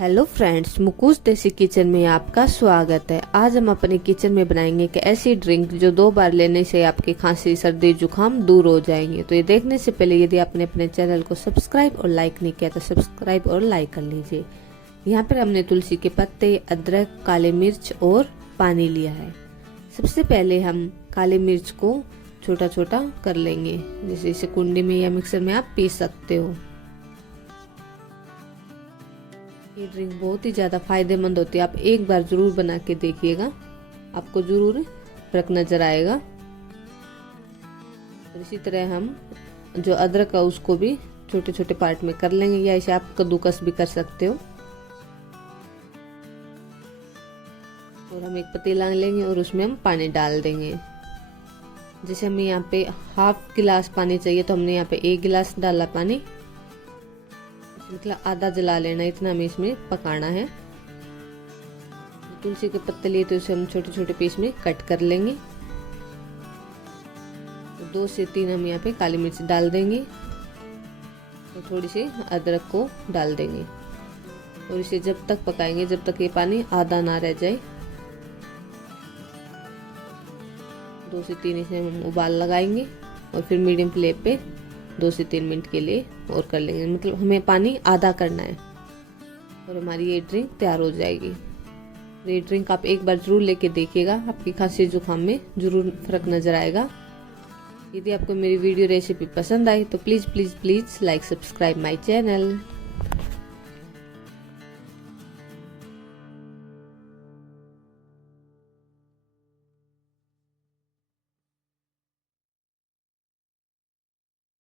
Hello friends, मुकुस देसी kitchen में आपका स्वागत है। आज हम अपने किचन में बनाएंगे एक ऐसी ड्रिंक जो 2 बार लेने से आपकी खांसी सर्दी जुकाम दूर हो जाएंगे। तो ये देखने से पहले यदि आपने अपने चैनल को सब्सक्राइब और लाइक नहीं किया तो सब्सक्राइब और लाइक कर लीजिए। यहाँ पर हमने तुलसी के पत्ते, अदरक, काले मिर्च और पानी लिया है। सबसे पहले हम काले मिर्च को छोटा छोटा कर लेंगे, जैसे इसे कुंडी में या मिक्सर में आप पीस सकते हो। ये ड्रिंक बहुत ही ज़्यादा फायदेमंद होती है, आप एक बार जरूर बना के देखिएगा, आपको जरूर फर्क नजर आएगा। और इसी तरह हम जो अदरक है उसको भी छोटे छोटे पार्ट में कर लेंगे, या इसे आप कद्दूकस भी कर सकते हो। और हम एक पतीला लेंगे और उसमें हम पानी डाल देंगे। जैसे हमें यहाँ पे हाफ गिलास पानी चाहिए तो हमने यहाँ पे 1 गिलास डाला पानी, मतलब आधा जला लेना, इतना हमें इसमें पकाना है। तुलसी के पत्ते लिए तो इसे हम छोटे छोटे पीस में कट कर लेंगे। 2 से 3 हम यहाँ पे काली मिर्च डाल देंगे और थोड़ी सी अदरक को डाल देंगे और इसे जब तक पकाएंगे जब तक ये पानी आधा ना रह जाए। 2 से 3 इसे हम उबाल लगाएंगे और फिर मीडियम फ्लेम पे 2 से 3 मिनट के लिए और कर लेंगे, मतलब हमें पानी आधा करना है और हमारी ये ड्रिंक तैयार हो जाएगी। ये ड्रिंक आप एक बार जरूर लेके देखिएगा, आपकी खांसी जुकाम में जरूर फर्क नजर आएगा। यदि आपको मेरी वीडियो रेसिपी पसंद आई तो please please please like subscribe my channel.